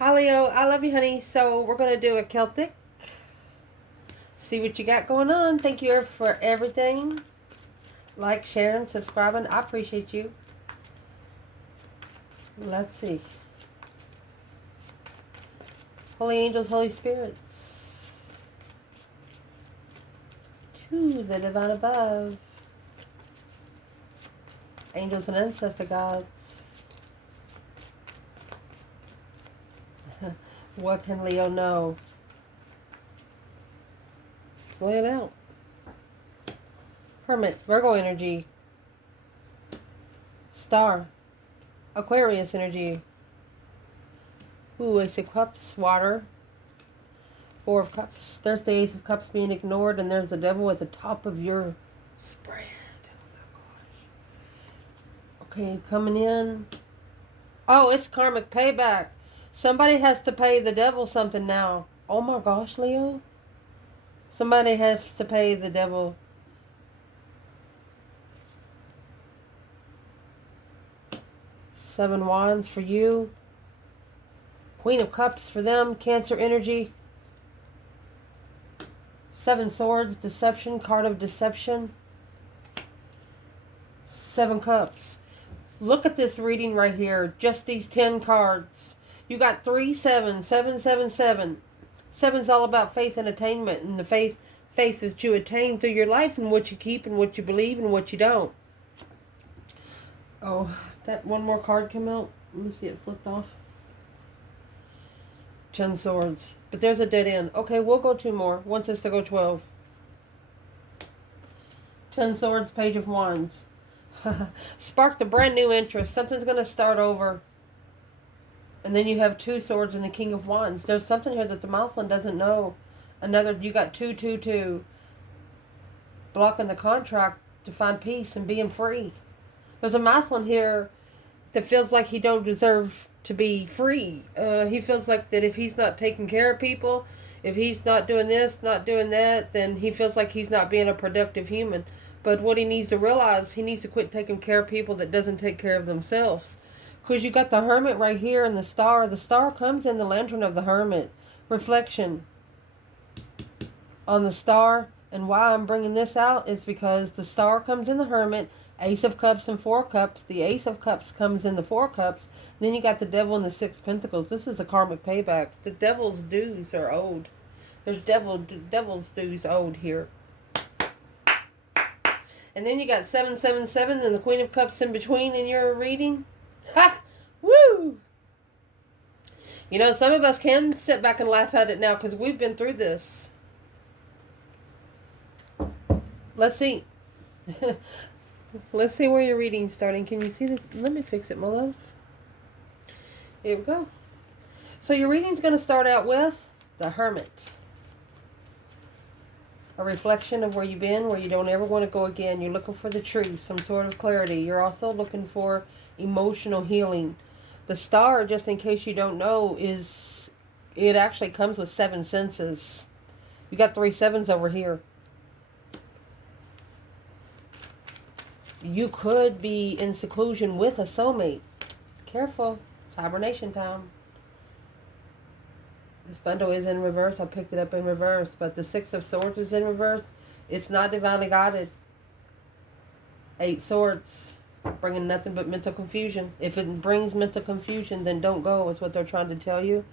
Hi Leo, I love you, honey. So we're going to do a Celtic. See what you got going on. Thank you for everything. Like, sharing, subscribing. I appreciate you. Let's see. Holy angels, Holy spirits. To the divine above. Angels and ancestor gods. What can Leo know? Just lay it out. Hermit, Virgo energy. Star, Aquarius energy. Ooh, Ace of Cups, water. Four of Cups. There's the Ace of Cups being ignored, and there's the devil at the top of your spread. Oh my gosh. Okay, coming in. Oh, it's karmic payback. Somebody has to pay the devil something now. Oh my gosh, Leo. Somebody has to pay the devil. Seven Wands for you. Queen of Cups for them. Cancer energy. Seven Swords, deception. Card of deception. Seven Cups. Look at this reading right here. Just these 10 cards. You got 3 7, 7, 7, 7. Seven's all about faith and attainment, and the faith that you attain through your life, and what you keep and what you believe and what you don't. Oh, that one more card come out. Let me see, it flipped off. 10 swords. But there's a dead end. Okay, we'll go 2 more. Wants us to go 12. 10 swords, page of wands. Sparked a brand new interest. Something's going to start over. And then you have 2 swords and the king of wands. There's something here that the Mousland doesn't know. Another, you got 2, 2, 2. Blocking the contract to find peace and being free. There's a Mousland here that feels like he don't deserve to be free. He feels like that if he's not taking care of people, if he's not doing this, not doing that, then he feels like he's not being a productive human. But what he needs to realize, he needs to quit taking care of people that doesn't take care of themselves. Because you got the hermit right here and the star. The star comes in the lantern of the hermit. Reflection on the star. And why I'm bringing this out is because the star comes in the hermit. Ace of Cups and 4 Cups. The Ace of Cups comes in the 4 Cups. Then you got the devil and the 6 Pentacles. This is a karmic payback. The devil's dues are owed. There's devil's dues owed here. And then you got 777 and the Queen of Cups in between in your reading. Ha! Woo! You know, some of us can sit back and laugh at it now because we've been through this. Let's see. Let's see where your reading's starting. Can you see the... Let me fix it, my love. Here we go. So your reading's going to start out with the Hermit. A reflection of where you've been, where you don't ever want to go again. You're looking for the truth, some sort of clarity. You're also looking for emotional healing. The star, just in case you don't know, is... It actually comes with 7 senses. You got 3 sevens over here. You could be in seclusion with a soulmate. Careful. It's hibernation time. This bundle is in reverse. I picked it up in reverse. But the 6 of Swords is in reverse. It's not divinely guided. 8 Swords. Bringing nothing but mental confusion. If it brings mental confusion, then don't go, is what they're trying to tell you.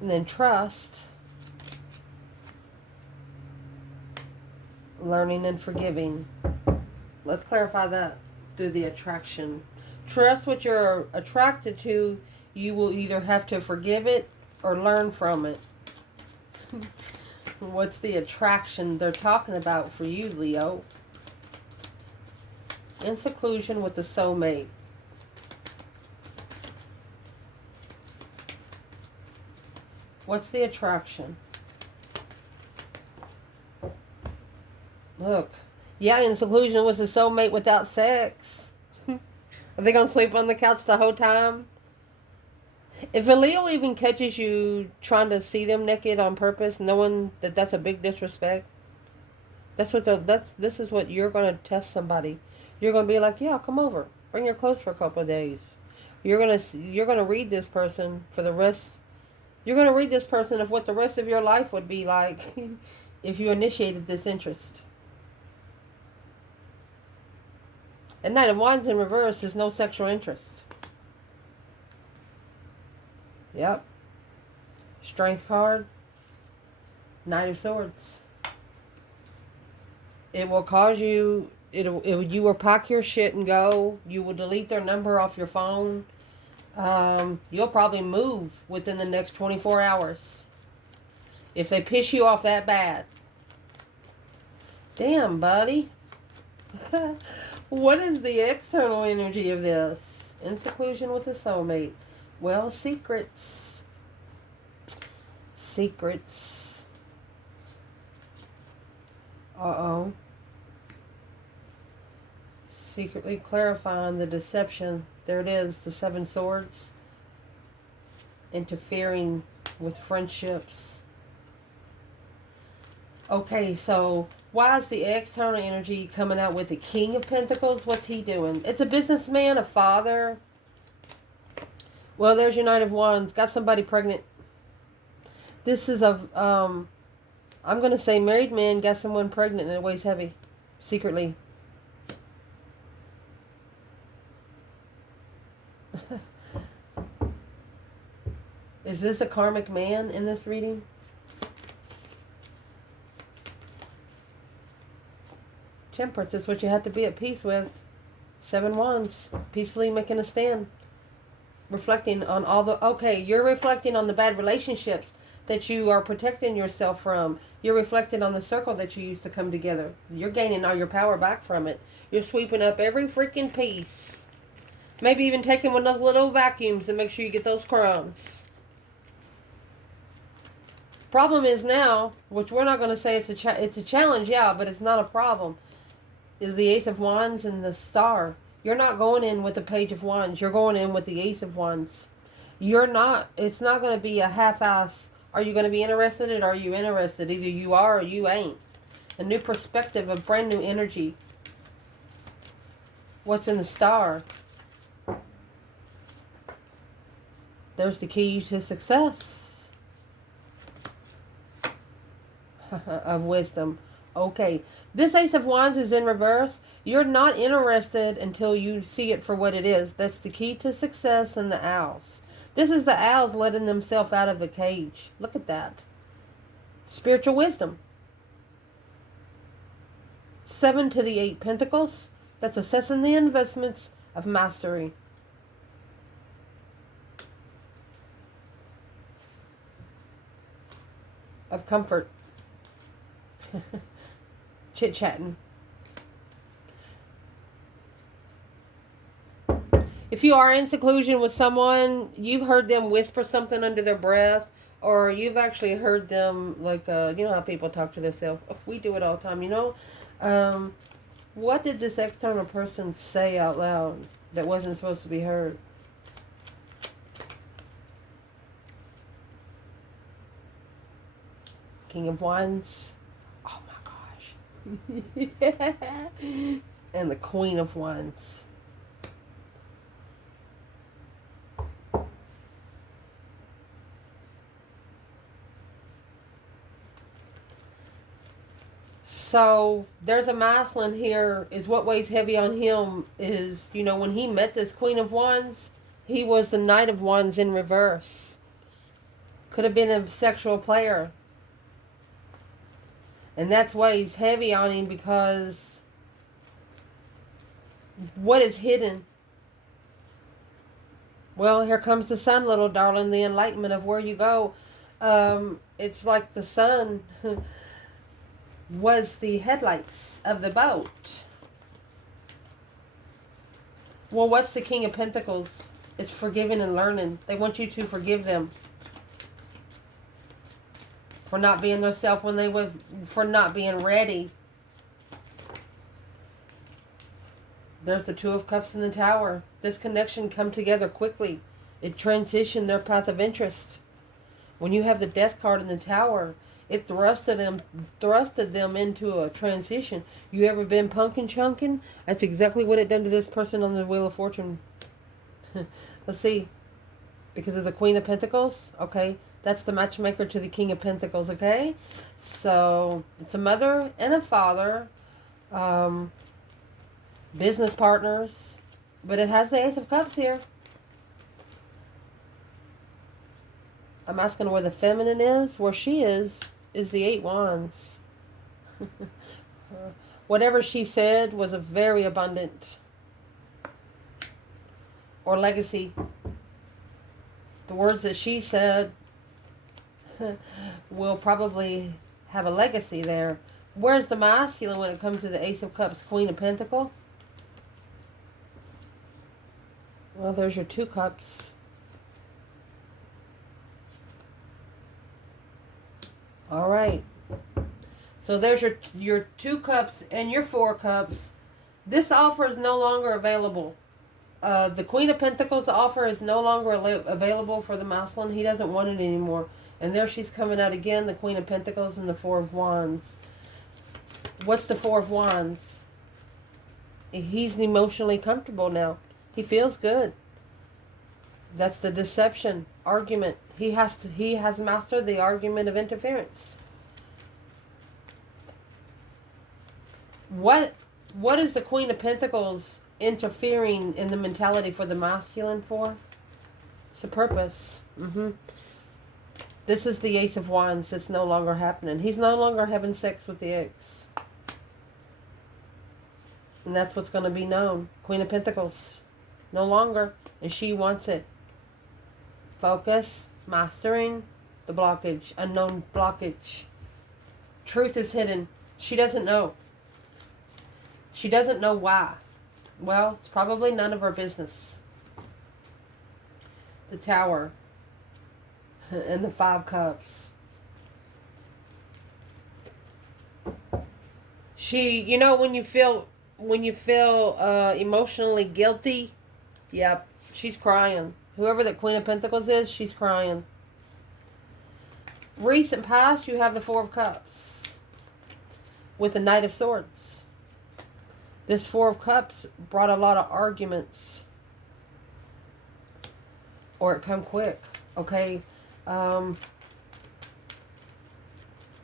And then trust. Learning and forgiving. Let's clarify that through the attraction. Trust what you're attracted to. You will either have to forgive it or learn from it. What's the attraction they're talking about for you, Leo? In seclusion with the soulmate. What's the attraction? Look. Yeah, in seclusion with a soulmate without sex. Are they going to sleep on the couch the whole time? If a Leo even catches you trying to see them naked on purpose, knowing that that's a big disrespect, this is what you're going to test somebody. You're going to be like, yeah, come over. Bring your clothes for a couple of days. You're gonna read this person for the rest. You're gonna read this person of what the rest of your life would be like if you initiated this interest. And Knight of Wands in reverse is no sexual interest. Yep. Strength card. Knight of Swords. It will cause you... you will pack your shit and go. You will delete their number off your phone. You'll probably move within the next 24 hours. If they piss you off that bad. Damn, buddy. What is the external energy of this? In seclusion with a soulmate. Well, secrets. Secrets. Uh-oh. Secretly clarifying the deception. There it is, the 7 swords. Interfering with friendships. Okay, so why is the external energy coming out with the King of Pentacles? What's he doing? It's a businessman, a father. Well, there's your Knight of Wands. Got somebody pregnant. This is a, I'm going to say married man got someone pregnant and it weighs heavy. Secretly. Is this a karmic man in this reading? Temperance is what you have to be at peace with. 7 wands. Peacefully making a stand. Reflecting on all the... Okay, you're reflecting on the bad relationships that you are protecting yourself from. You're reflecting on the circle that you used to come together. You're gaining all your power back from it. You're sweeping up every freaking piece. Maybe even taking one of those little vacuums and make sure you get those crumbs. Problem is now, which we're not going to say it's a challenge, yeah, but it's not a problem, is the Ace of Wands and the Star. You're not going in with the Page of Wands. You're going in with the Ace of Wands. It's not going to be a half-ass, are you going to be interested or are you interested? Either you are or you ain't. A new perspective, a brand new energy. What's in the Star? There's the key to success. Of wisdom. Okay. This Ace of Wands is in reverse. You're not interested until you see it for what it is. That's the key to success in the Owls. This is the Owls letting themselves out of the cage. Look at that. Spiritual wisdom. 7 to the 8 Pentacles. That's assessing the investments of mastery. Of comfort. Chit-chatting. If you are in seclusion with someone, you've heard them whisper something under their breath, or you've actually heard them, like, you know how people talk to themselves. We do it all the time, you know? What did this external person say out loud that wasn't supposed to be heard? King of Wands. Oh my gosh. And the Queen of Wands. So there's a masculine here, is what weighs heavy on him is, you know, when he met this Queen of Wands, he was the Knight of Wands in reverse. Could have been a sexual player. And that's why he's heavy on him, because what is hidden? Well, here comes the sun, little darling, the enlightenment of where you go. It's like the sun was the headlights of the boat. Well, what's the King of Pentacles? It's forgiving and learning. They want you to forgive them. For not being themselves when they were, for not being ready. There's the Two of Cups in the Tower. This connection come together quickly. It transitioned their path of interest. When you have the Death card in the Tower, it thrusted them into a transition. You ever been punkin' chunkin'? That's exactly what it done to this person on the Wheel of Fortune. Let's see. Because of the Queen of Pentacles. Okay. That's the matchmaker to the King of Pentacles. Okay. So it's a mother and a father. Business partners. But it has the Ace of Cups here. I'm asking where the feminine is. Where she is the 8 Wands. Whatever she said was a very abundant. Or legacy. The words that she said will probably have a legacy there. Where's the masculine when it comes to the Ace of Cups, Queen of Pentacles? Well, there's your 2 cups. All right. So there's your 2 cups and your 4 cups. This offer is no longer available. The Queen of Pentacles offer is no longer available for the masculine. He doesn't want it anymore. And there she's coming out again, the Queen of Pentacles and the 4 of Wands. What's the 4 of Wands? He's emotionally comfortable now. He feels good. That's the deception, argument. He has mastered the argument of interference. What is the Queen of Pentacles interfering in the mentality for the masculine for? It's a purpose. This is the Ace of Wands. It's no longer happening. He's no longer having sex with the ex. And that's what's going to be known. Queen of Pentacles. No longer. And she wants it. Focus. Mastering the blockage. Unknown blockage. Truth is hidden. She doesn't know. She doesn't know why. Well, it's probably none of her business. The Tower. And the 5 cups. She, you know, when you feel emotionally guilty, yep, she's crying. Whoever the Queen of Pentacles is, she's crying. Recent past, you have the 4 of Cups with the Knight of Swords. This 4 of Cups brought a lot of arguments, or it come quick. Okay.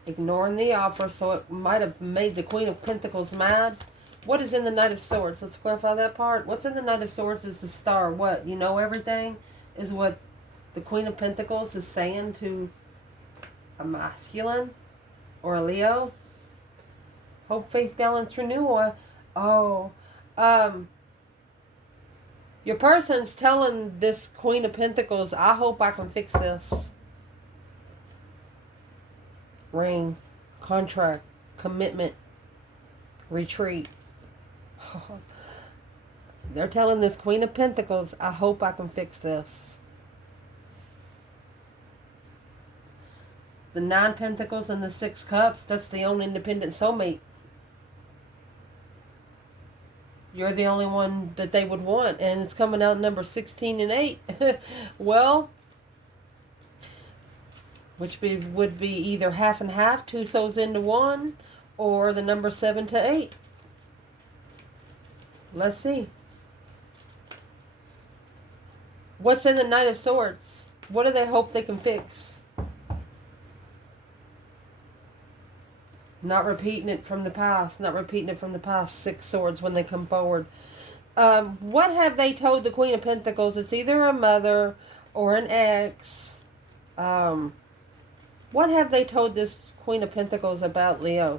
Ignoring the offer, so it might have made the Queen of Pentacles mad. What is in the Knight of Swords? Let's clarify that part. What's in the Knight of Swords is the star. What? You know everything? Is what the Queen of Pentacles is saying to a masculine or a Leo. Hope, faith, balance, renewal. Your person's telling this Queen of Pentacles, I hope I can fix this. Ring, contract, commitment, retreat. They're telling this Queen of Pentacles, I hope I can fix this. The 9 Pentacles and the 6 Cups, that's the only independent soulmate. You're the only one that they would want. And it's coming out number 16 and 8. Well, which would be either half and half, 2 souls into 1, or the number 7 to 8. Let's see. What's in the Knight of Swords? What do they hope they can fix? Not repeating it from the past. Not repeating it from the past. 6 swords when they come forward. What have they told the Queen of Pentacles? It's either a mother or an ex. What have they told this Queen of Pentacles about Leo?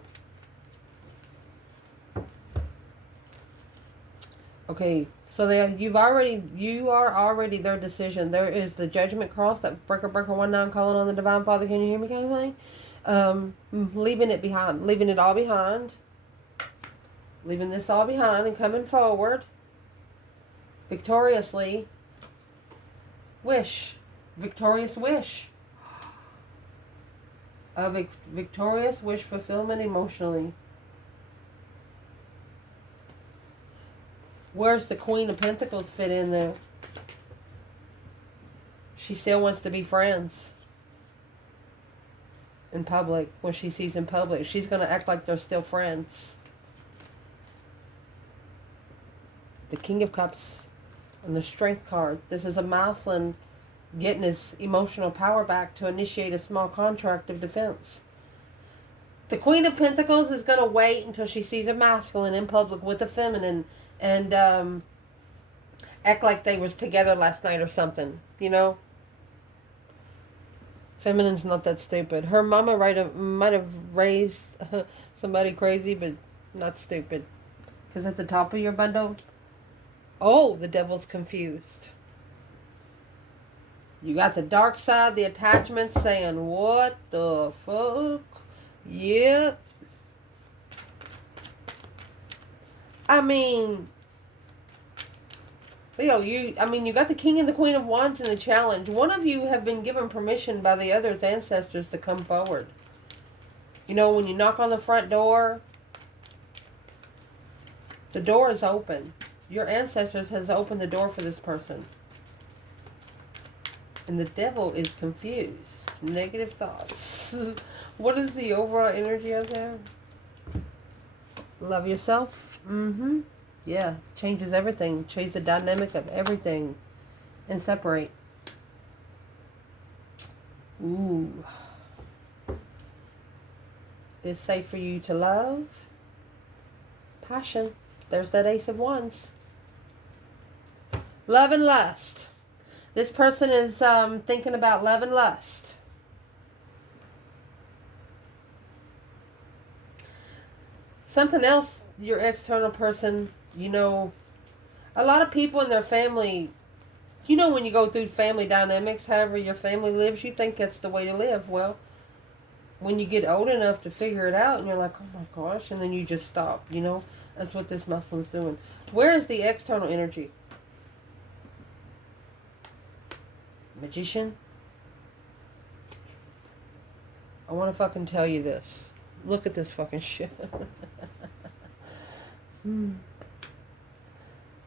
Okay, so you are already their decision. There is the Judgment Cross, that breaker 19 calling on the Divine Father, can you hear me kind of thing? Leaving it behind, leaving it all behind, leaving this all behind and coming forward victoriously. Victorious wish. A victorious wish fulfillment emotionally. Where's the Queen of Pentacles fit in there? She still wants to be friends. In public, when she sees in public, she's going to act like they're still friends. The King of Cups. And the Strength card. This is a masculine getting his emotional power back to initiate a small contract of defense. The Queen of Pentacles is going to wait until she sees a masculine in public with a feminine and act like they was together last night or something, you know? Feminine's not that stupid. Her mama might have raised somebody crazy, but not stupid. Because at the top of your bundle, oh, the devil's confused. You got the dark side, the attachment saying, what the fuck? Yep. I mean, Leo, you got the King and the Queen of Wands in the challenge. One of you have been given permission by the other's ancestors to come forward. You know, when you knock on the front door, the door is open. Your ancestors has opened the door for this person. And the devil is confused. Negative thoughts. What is the overall energy of there? Love yourself. Mm-hmm. Yeah. Changes everything. Change the dynamic of everything. And separate. Ooh. It's safe for you to love. Passion. There's that Ace of Wands. Love and lust. This person is thinking about love and lust. Something else, your external person, you know, a lot of people in their family, you know, when you go through family dynamics, however your family lives, you think that's the way to live. Well, when you get old enough to figure it out and you're like, oh my gosh, and then you just stop, you know, that's what this Muslim's doing. Where is the external energy? Magician. I want to fucking tell you this. Look at this fucking shit.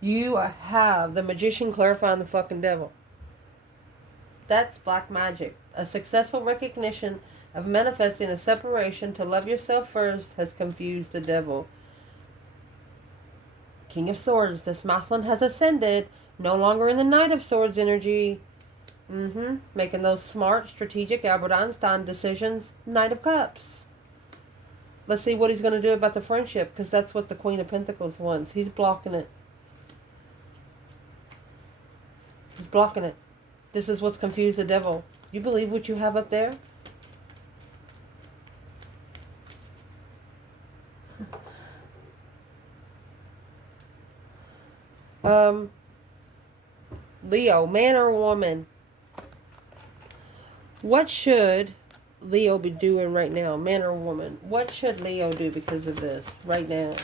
You have the Magician clarifying the fucking devil. That's black magic. A successful recognition of manifesting a separation to love yourself first has confused the devil. King of Swords. This masculine has ascended. No longer in the Knight of Swords energy. Making those smart, strategic Albert Einstein decisions. Knight of Cups. Let's see what he's going to do about the friendship, because that's what the Queen of Pentacles wants. He's blocking it. He's blocking it. This is what's confused the devil. You believe what you have up there? Leo, man or woman? What should Leo be doing right now? Man or woman? What should Leo do because of this right now?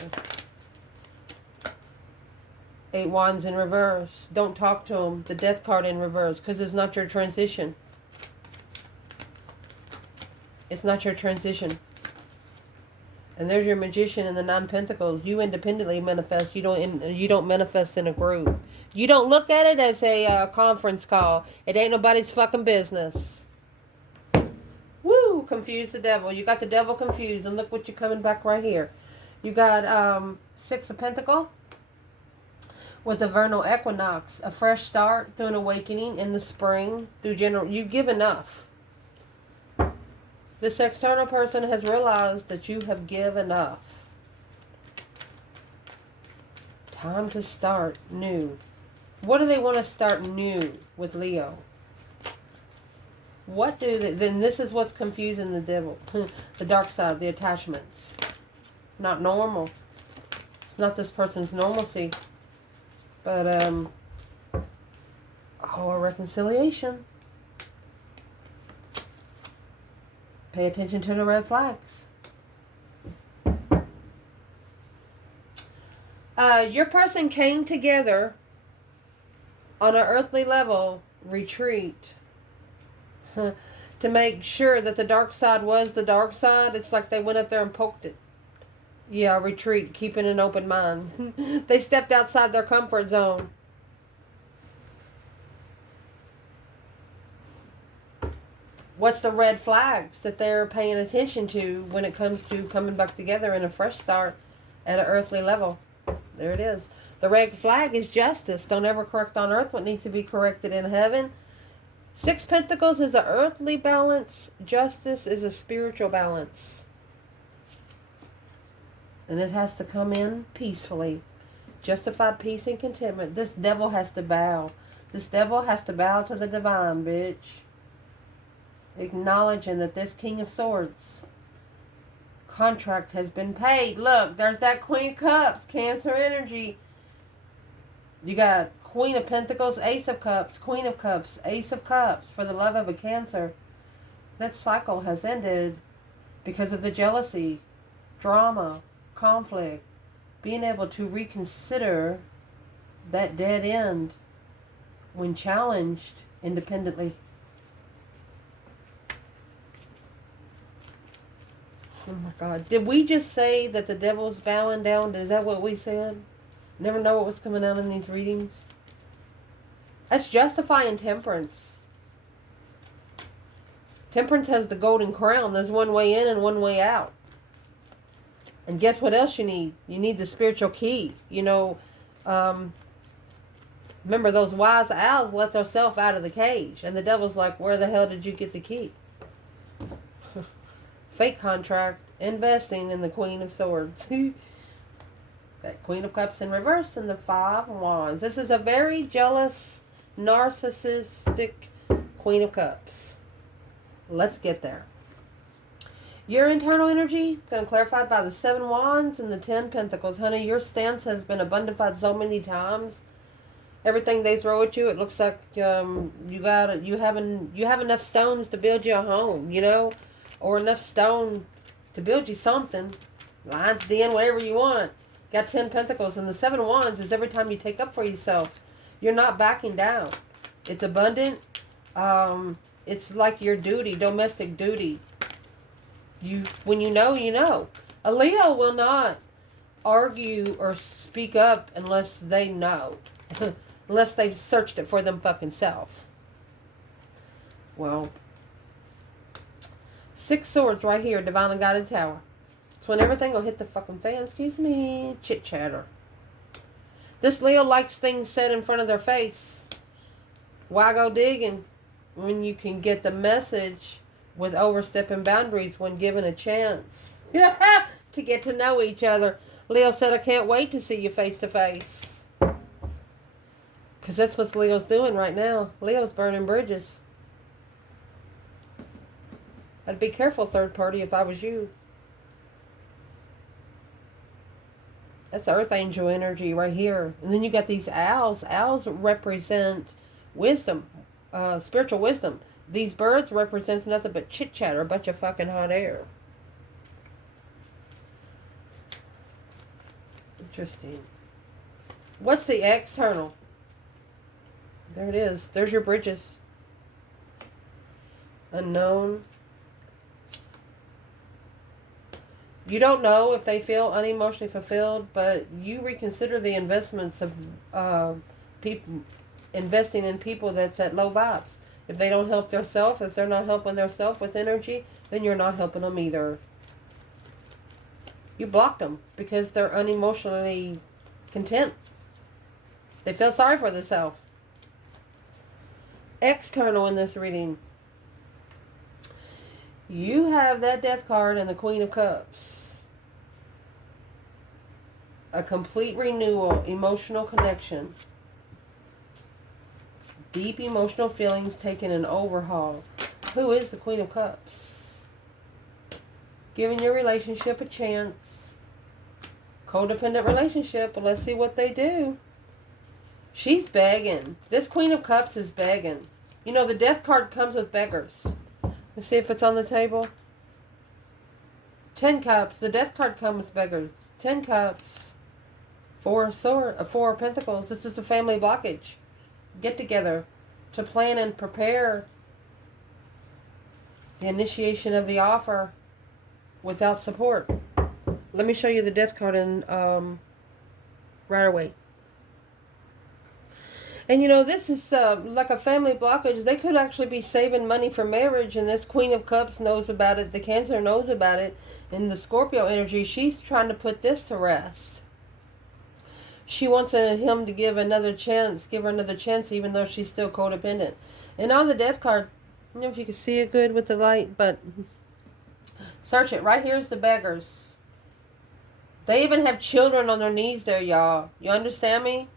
8 Wands in reverse. Don't talk to him. The Death card in reverse, because it's not your transition. It's not your transition. And there's your Magician in the 9 Pentacles. You independently manifest. You don't manifest in a group. You don't look at it as a conference call. It ain't nobody's fucking business. Woo! Confuse the devil. You got the devil confused. And look what you're coming back right here. You got 6 of Pentacles with the vernal equinox. A fresh start through an awakening in the spring. Through general. You give enough. This external person has realized that you have given enough. Time to start new. What do they want to start new with Leo? What do they... Then this is what's confusing the devil. The dark side, the attachments. Not normal. It's not this person's normalcy. But, a reconciliation. Pay attention to the red flags. Your person came together on an earthly level retreat to make sure that the dark side was the dark side. It's like they went up there and poked it. Yeah, retreat, keeping an open mind. They stepped outside their comfort zone. What's the red flags that they're paying attention to when it comes to coming back together in a fresh start at an earthly level? There it is. The red flag is justice. Don't ever correct on earth what needs to be corrected in heaven. 6 Pentacles is an earthly balance. Justice is a spiritual balance. And it has to come in peacefully. Justified peace and contentment. This devil has to bow. This devil has to bow to the divine, bitch. Acknowledging that this King of Swords contract has been paid. Look, there's that Queen of Cups. Cancer energy. You got Queen of Pentacles, Ace of Cups, Queen of Cups, Ace of Cups for the love of a Cancer. That cycle has ended because of the jealousy, drama, conflict, being able to reconsider that dead end when challenged independently. Oh my God. Did we just say that the devil's bowing down? Is that what we said? Never know what was coming out in these readings. That's justifying temperance. Temperance has the golden crown. There's one way in and one way out. And guess what else you need? You need the spiritual key. You know, remember those wise owls let themselves out of the cage. And the devil's like, where the hell did you get the key? Fake contract. Investing in the Queen of Swords. That Queen of Cups in reverse and the 5 of Wands. This is a very jealous, narcissistic Queen of Cups. Let's get there. Your internal energy, going to clarify by the 7 Wands and the 10 Pentacles. Honey, your stance has been abundified so many times. Everything they throw at you, it looks like you have enough stones to build you a home, you know, or enough stone to build you something. Lines, den, whatever you want. Got 10 Pentacles, and the 7 Wands is every time you take up for yourself, you're not backing down. It's abundant. It's like your duty, domestic duty. When you know, you know. A Leo will not argue or speak up unless they know. Unless they've searched it for them fucking self. Well, 6 Swords right here, Divinely Guided Tower. It's when everything will hit the fucking fan. Excuse me. Chit chatter. This Leo likes things said in front of their face. Why go digging when you can get the message with overstepping boundaries when given a chance to get to know each other? Leo said, I can't wait to see you face to face. Because that's what Leo's doing right now. Leo's burning bridges. I'd be careful, third party, if I was you. That's Earth Angel energy right here. And then you got these owls. Owls represent wisdom, spiritual wisdom. These birds represents nothing but chit chatter, a bunch of fucking hot air. Interesting. What's the external? There it is. There's your bridges. Unknown. You don't know if they feel unemotionally fulfilled, but you reconsider the investments of people, investing in people that's at low vibes. If they don't help themselves, if they're not helping themselves with energy, then you're not helping them either. You blocked them because they're unemotionally content. They feel sorry for themselves. External in this reading. You have that Death card and the Queen of Cups. A complete renewal, emotional connection. Deep emotional feelings taking an overhaul. Who is the Queen of Cups? Giving your relationship a chance. Codependent relationship, but let's see what they do. She's begging. This Queen of Cups is begging. You know, the Death card comes with beggars. Let's see if it's on the table. 10 Cups. The Death card comes with beggars. 10 Cups. 4 Pentacles. This is a family blockage. Get together to plan and prepare the initiation of the offer without support. Let me show you the Death card in Rider-Waite. And you know, this is like a family blockage. They could actually be saving money for marriage, and this Queen of Cups knows about it. The Cancer knows about it. And the Scorpio energy, she's trying to put this to rest. She wants him to give another chance, give her another chance, even though she's still codependent. And on the death card, I don't know if you can see it good with the light, but search it. Right here's the beggars. They even have children on their knees there, y'all. You understand me?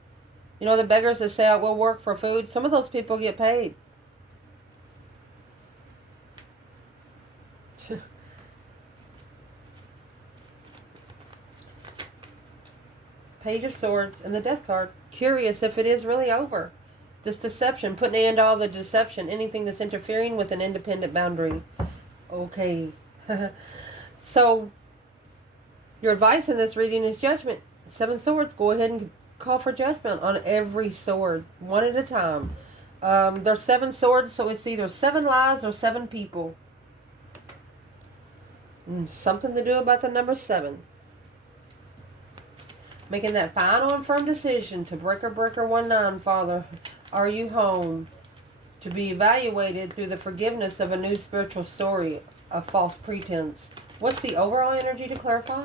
You know the beggars that say, I will work for food? Some of those people get paid. Page of Swords and the Death card. Curious if it is really over. This deception. Putting an end to all the deception. Anything that's interfering with an independent boundary. Okay. So, your advice in this reading is judgment. 7 swords. Go ahead and call for judgment on every sword. One at a time. There's 7 swords, so it's either 7 lies or 7 people. Something to do about the number 7. Making that final and firm decision to breaker 19, Father. Are you home? To be evaluated through the forgiveness of a new spiritual story of false pretense. What's the overall energy to clarify?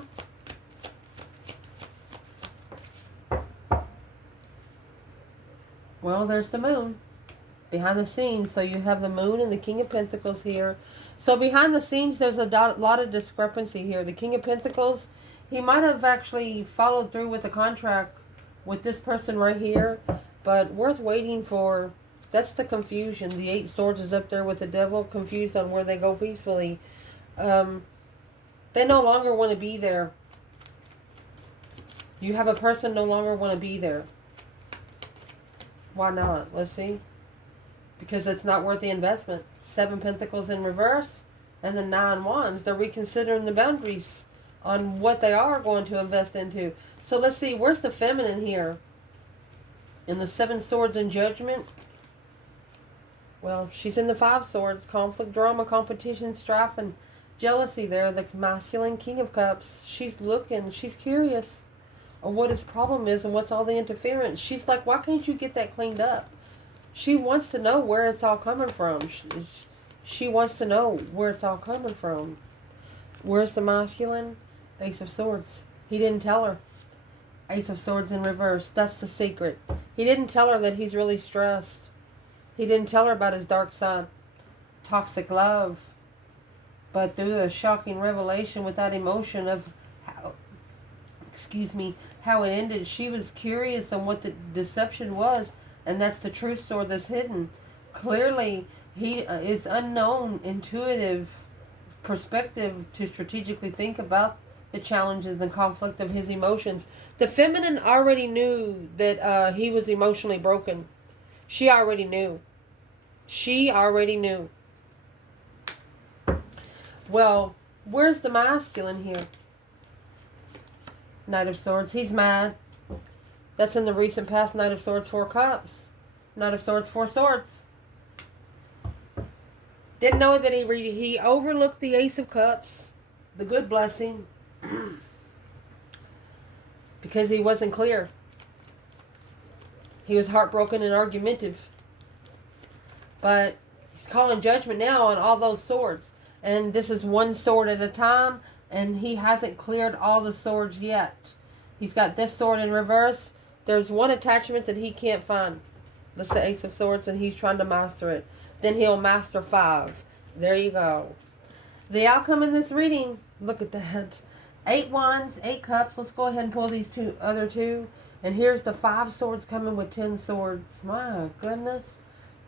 Well, there's the moon. Behind the scenes, so you have the moon and the King of Pentacles here. So behind the scenes, there's a lot of discrepancy here. The King of Pentacles, he might have actually followed through with the contract with this person right here, but worth waiting for. That's the confusion. The 8 swords is up there with the devil, confused on where they go peacefully. They no longer want to be there. You have a person no longer want to be there. Why not? Let's see. Because it's not worth the investment. 7 Pentacles in reverse and the 9 Wands. They're reconsidering the boundaries on what they are going to invest into. So let's see. Where's the feminine here? In the 7 Swords in Judgment. Well, she's in the 5 Swords. Conflict, drama, competition, strife, and jealousy there. The masculine King of Cups. She's looking. She's curious on what his problem is and what's all the interference. She's like, why can't you get that cleaned up? She wants to know where it's all coming from. She wants to know where it's all coming from. Where's the masculine? Ace of Swords. He didn't tell her. Ace of Swords in reverse. That's the secret. He didn't tell her that he's really stressed. He didn't tell her about his dark side. Toxic love. But through a shocking revelation with that emotion of how, how it ended, she was curious on what the deception was. And that's the truth sword that's hidden. Clearly, he is unknown, intuitive perspective to strategically think about the challenges and conflict of his emotions. The feminine already knew that he was emotionally broken. She already knew. She already knew. Well, where's the masculine here? Knight of Swords. He's mad. That's in the recent past. Knight of Swords, 4 Cups. Knight of Swords, 4 Swords. Didn't know that he overlooked the Ace of Cups, the good blessing, because he wasn't clear. He was heartbroken and argumentative. But he's calling judgment now on all those swords. And this is 1 sword at a time, and he hasn't cleared all the swords yet. He's got this sword in reverse. There's 1 attachment that he can't find. That's the Ace of Swords, and he's trying to master it. Then he'll master 5. There you go. The outcome in this reading, look at that. 8 Wands, 8 Cups. Let's go ahead and pull these other two. And here's the 5 Swords coming with 10 Swords. My goodness.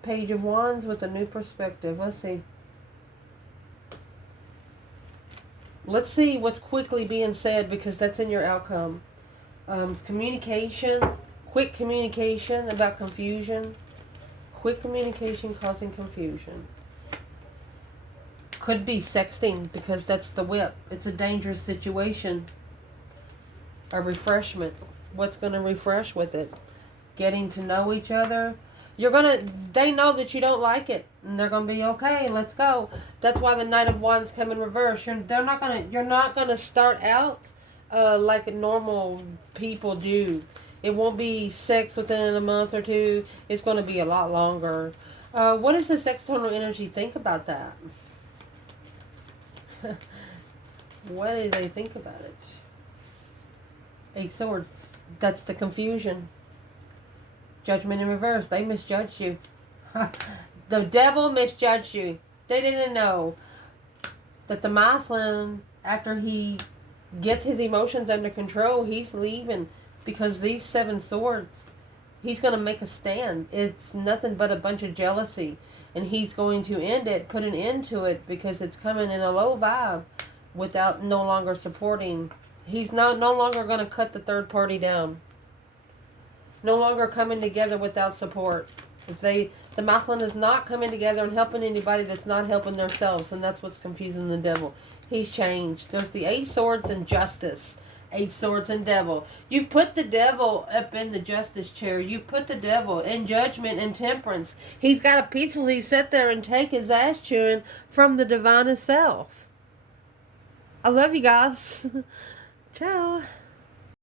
Page of Wands with a new perspective. Let's see. Let's see what's quickly being said, because that's in your outcome. Communication. Quick communication about confusion. Quick communication causing confusion. Could be sexting, because that's the whip. It's a dangerous situation. A refreshment. What's going to refresh with it? Getting to know each other. They know that you don't like it, and they're going to be okay. Let's go. That's why the Knight of Wands come in reverse. You're not going to start out like normal people do. It won't be sex within a month or 2. It's going to be a lot longer. What does this external energy think about that? What do they think about it? 8 Swords. That's the confusion. Judgment in reverse. They misjudged you. The devil misjudged you. They didn't know that the Moslem, after he gets his emotions under control, he's leaving, because these 7 swords, he's going to make a stand. It's nothing but a bunch of jealousy, and he's going to end it, put an end to it, because it's coming in a low vibe without no longer supporting. He's no longer going to cut the third party down. No longer coming together without support. The Moslem is not coming together and helping anybody that's not helping themselves, and that's what's confusing the devil. He's changed. There's the 8 swords and justice. 8 swords and devil. You've put the devil up in the justice chair. You've put the devil in judgment and temperance. He's got to peacefully sit there and take his ass chewing from the divine itself. I love you guys. Ciao.